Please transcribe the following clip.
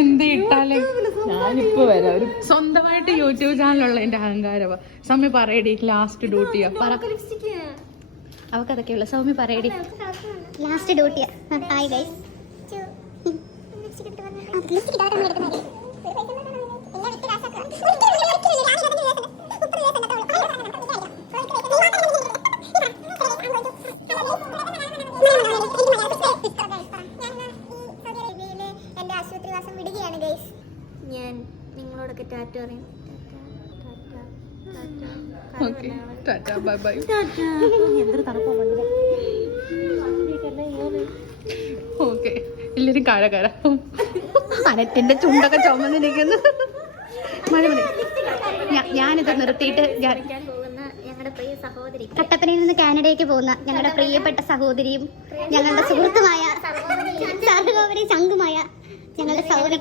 എന്ത് ഇട്ടാലേ ഞാനിപ്പോ വരാം. ഒരു സ്വന്തമായിട്ട് യൂട്യൂബ് ചാനലുള്ള എന്റെ അഹങ്കാരവാ. സൗമ്യ പറയടി ലാസ്റ്റ് ഡ്യൂട്ടിയാ. അവക്കതൊക്കെയുള്ള സൗമ്യ പറയടി ലാസ്റ്റ് ഡ്യൂട്ടിയാ. Hi guys. എന്റെ ആശുപത്രിവാസം വിടുകയാണ് ഗൈസ്. ഞാൻ നിങ്ങളോടൊക്കെ ടാറ്റ പറയും. ഓക്കെ എല്ലാരും കഴ കഴ അനറ്റിന്റെ ചുണ്ടൊക്കെ ചുമന്നിരിക്കുന്നു. ഞാനിത് നിർത്തിയിട്ട് കട്ടപ്പനയിൽ നിന്ന് കാനഡയ്ക്ക് പോകുന്ന ഞങ്ങളുടെ പ്രിയപ്പെട്ട സഹോദരിയും ഞങ്ങളുടെ സുഹൃത്തുമായ സർവോപരി സംഘുമായ ഞങ്ങളുടെ സൗരി